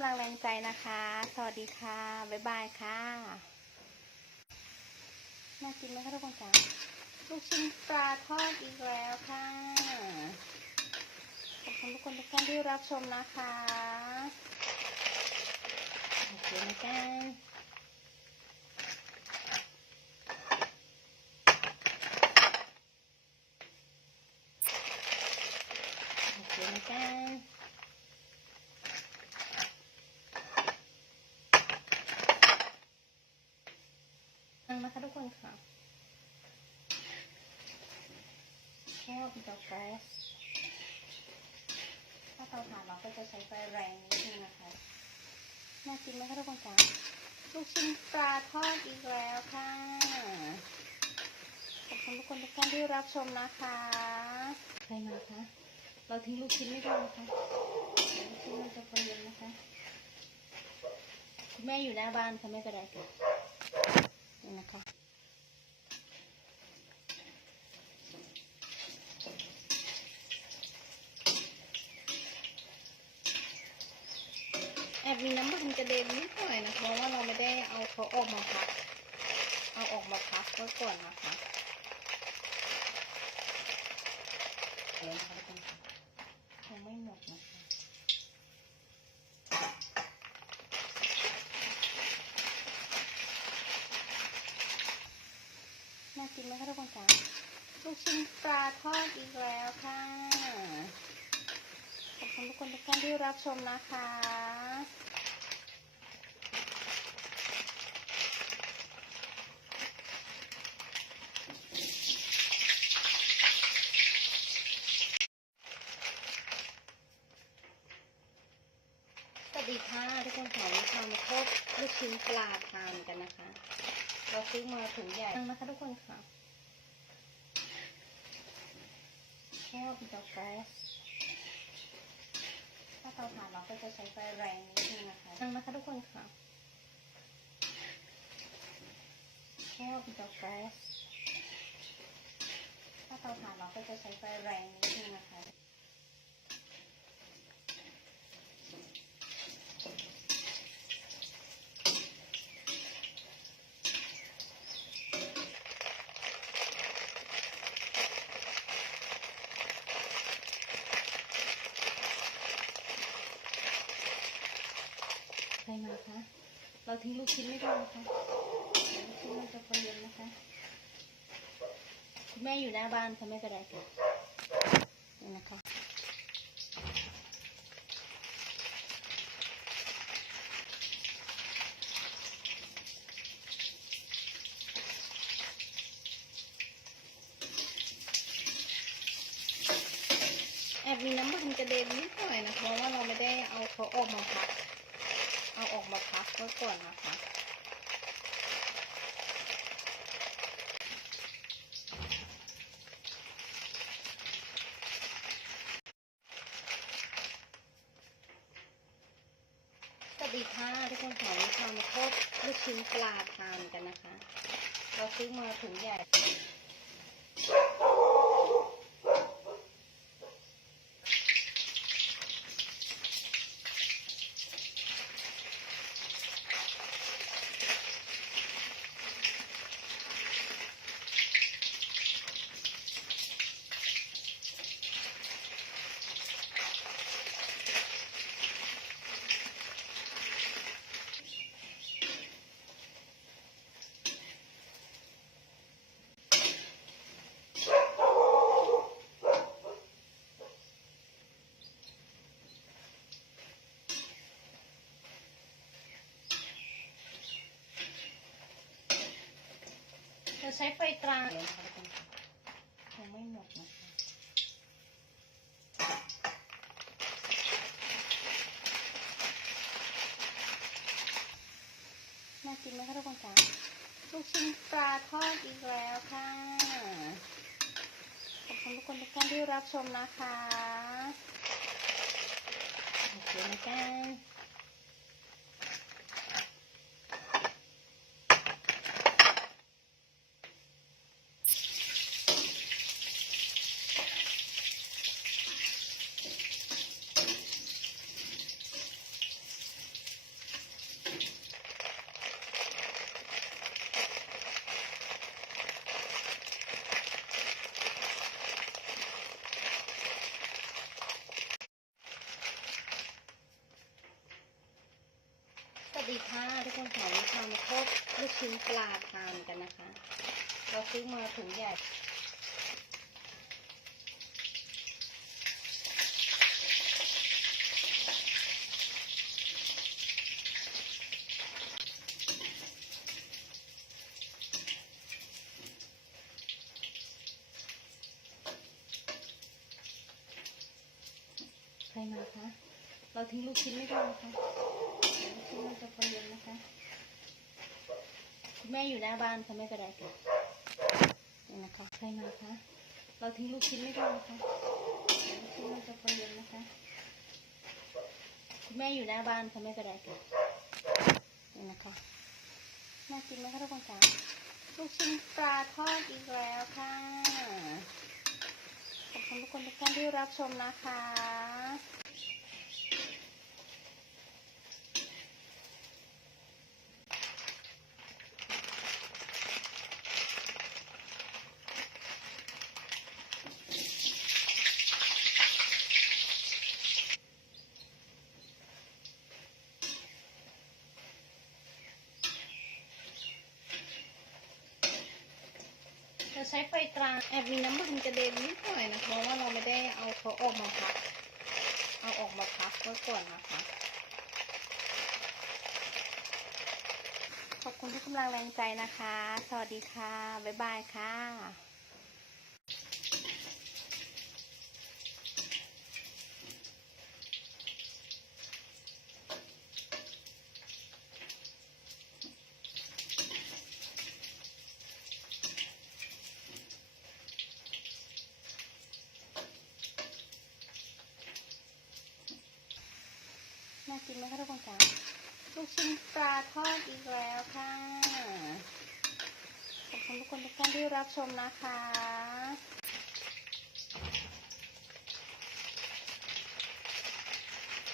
กำลังแรงใจนะคะ สวัสดีค่ะ บ๊ายบายค่ะ น่ากินไหมคะทุกคนจ๋าลูกชิ้นปลาทอดอีกแล้วค่ะ ขอบคุณทุกคนทุกท่านที่รับชมนะคะโอเคนะจ๊ะโอเคนะจ๊ะ ฟังนะคะทุกคนค่ะ ชอบดอกแกรสถ้าเตาถ่านเราก็จะใช้ไฟแรงนิดนึงนะคะน่ากินไหมคะทุกคนจ๋าลูกชิ้นปลาทอดอีกแล้วค่ะขอบคุณทุกคนทุกท่านที่รับชมนะคะใครมาคะเราทิ้งลูกชิ้นไม่ได้นะคะลูกชิ้นมันจะเปลี่ยนนะคะคุณแม่อยู่หน้าบ้านค่ะไม่เป็นไรค่ะนี่นะคะ อบมีน้ำมันกระเด็นนิดหน่อยนะคะเพราะว่าเราไม่ได้เอาเขาออกมาพัก เอาออกมาพักไว้ก่อนนะคะเดี๋ยวนะคะยังไม่หมดนะคะน่ากินไหมคะทุกคนจ๋าลูกชิ้นปลาทอดอีกแล้วค่ะ คุณทุกคนทุกท่านที่รับชมนะคะ สวัสดีค่ะทุกคนค่ะวันนี้เรามาทอดลูกชิ้นปลาทานกันนะคะ เราซื้อมาถุงใหญ่นะคะทุกคนค่ะชอบดอกแกรสาเตาถ่านเราก็จะใช้ไฟแรงนิดนึงนะคะนั่งนะคะทุกคนค่ะชอบดอกแกรสถ้าเตาถ่านเราก็จะใช้ไฟแรงนิดนึงนะคะ ใครมาคะ เราทิ้งลูกชิ้นไม่ได้นะคะลูกชิ้นมันจะเปลี่ยนนะคะ คุณแม่อยู่หน้าบ้านค่ะไม่เป็นไรค่ะนี่นะคะแอบมีน้ำมันกระเด็นนิดหน่อยนะคะเพราะว่าเราไม่ได้เอาเขาออกมาพัก ออกมาพักไว้ก่อนนะคะสวัสดีค่ะทุกคนค่ะวันนี้เรามาทอดลูกชิ้นปลาทานกันนะคะ เราซื้อมาถุงใหญ่ ราใช้ไฟกลางเลยนะคะยังไม่หมดนะคะน่ากินไหมคะทุกคนจ๋าลูกชิ้นปลาทอดอีกแล้วค่ะขอบคุณทุกคนทุกท่านที่รับชมนะคะโอเคนะจ๊ะ ดีค่ะทุกคนค่ะวันนี้เรามาทอดลูก ชิ้นปลาทานกันนะคะ เราซื้อมาถุงใหญ่ใครมาคะ เราทิ้งลูกชิ้นไม่ได้นะคะลูกชิ้นมันจะพอเย็นนะคะ แม่อยู่หน้าบ้านค่ะไม่เป็นไรค่ะนี่นะคะใครมาคะเราทิ้งลูกชิ้นไม่ได้นะคะลูกชิ้นมันจะพอเย็นนะคะคุณแม่อยู่หน้าบ้านค่ะไม่เป็นไรค่ะนี่นะคะน่ากินไหมคะทุกคนจ๋าลูกชิ้นปลาทอดอีกแล้วค่ะขอบคุณทุกคนทุกท่านที่รับชมนะคะ ใช้ไฟกลางแอบมีน้ำมันกระเด็นนิดหน่อยนะคะเพราะว่าเราไม่ได้เอาเขาออกมาพัก เอาออกมาพักไว้ก่อนนะคะ ขอบคุณทุกกำลังแรงใจนะคะ สวัสดีค่ะ บ๊ายบายค่ะ กินไหมคะทุกคนจ๋าลูกชิ้นปลาทอดอีกแล้วค่ะขอบคุณทุกคนทุกท่านที่รับชมนะคะ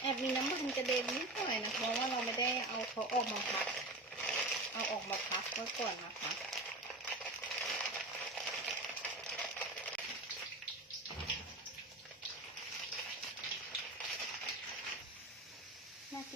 แอบมีน้ำมันกระเด็นนิดหน่อยนะคะเพราะว่าเราไม่ได้เอาเขาออกมาพัก เอาออกมาพักไว้ก่อนนะคะ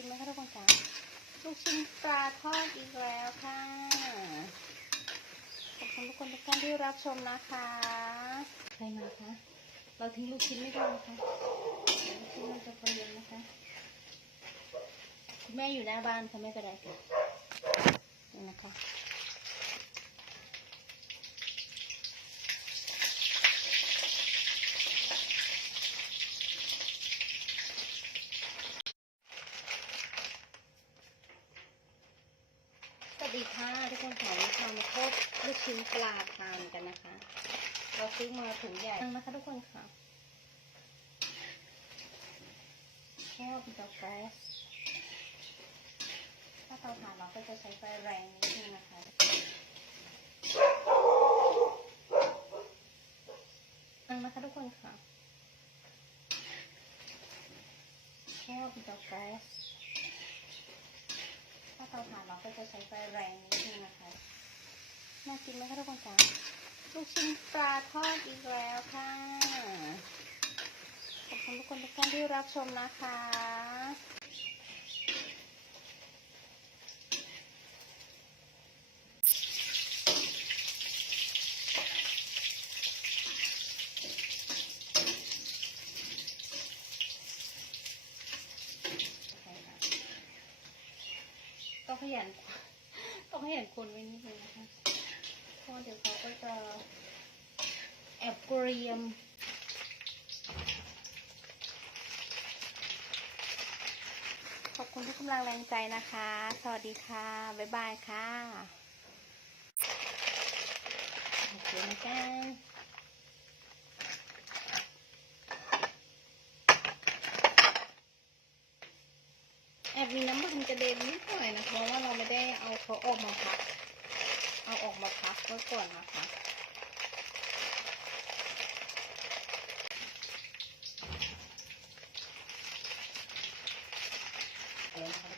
กินไหมคะทุกคนจ๋าลูกชิ้นปลาทอดอีกแล้วค่ะขอบคุณทุกคนทุกท่านที่รับชมนะคะใครมาคะเราทิ้งลูกชิ้นไม่ได้นะคะเดี๋ยวลูกชิ้นมันจะพอเย็นนะคะคุณแม่อยู่หน้าบ้านค่ะไม่เป็นไรค่ะนี่นะคะ สดีค่ะทุกคนค่ะวันนี้เรามาทอดลูกชิ้นปลาทานกันนะคะ เราซื้อมาถุงใหญ่นะคะทุกคนค่ะชอบเตาแก๊สถ้าเตาถ่านเราก็จะใช้ไฟแรงนิดนึงนะคะนั่งนะคะทุกคนค่ะชอบเตาแก๊ส เตาถ่านเราก็จะใช้ไฟแรงนิดนึงนะคะ น่ากินไหมคะทุกคนจ๋าลูกชิ้นปลาทอดอีกแล้วค่ะ ขอบคุณทุกคนทุกท่านที่รับชมนะคะ ต้องขยันต้องขยันคนไว้นิดนึงนะคะเพราะเดี๋ยวเขาก็จะแอบเกรียมขอบคุณทุกกำลังแรงใจนะคะ สวัสดีค่ะ บ๊ายบายค่ะ โอเคนะจ๊ะแอบมีน้ำมันกระเด็นนิดหน่อยนะคะเพราะว่าเราไม่ได้เออกมาพัก เอาออกมาพักไว้ก่อนนะคะเดี๋ยวนะคะทุกคนค่ะยังไม่หมดนะคะ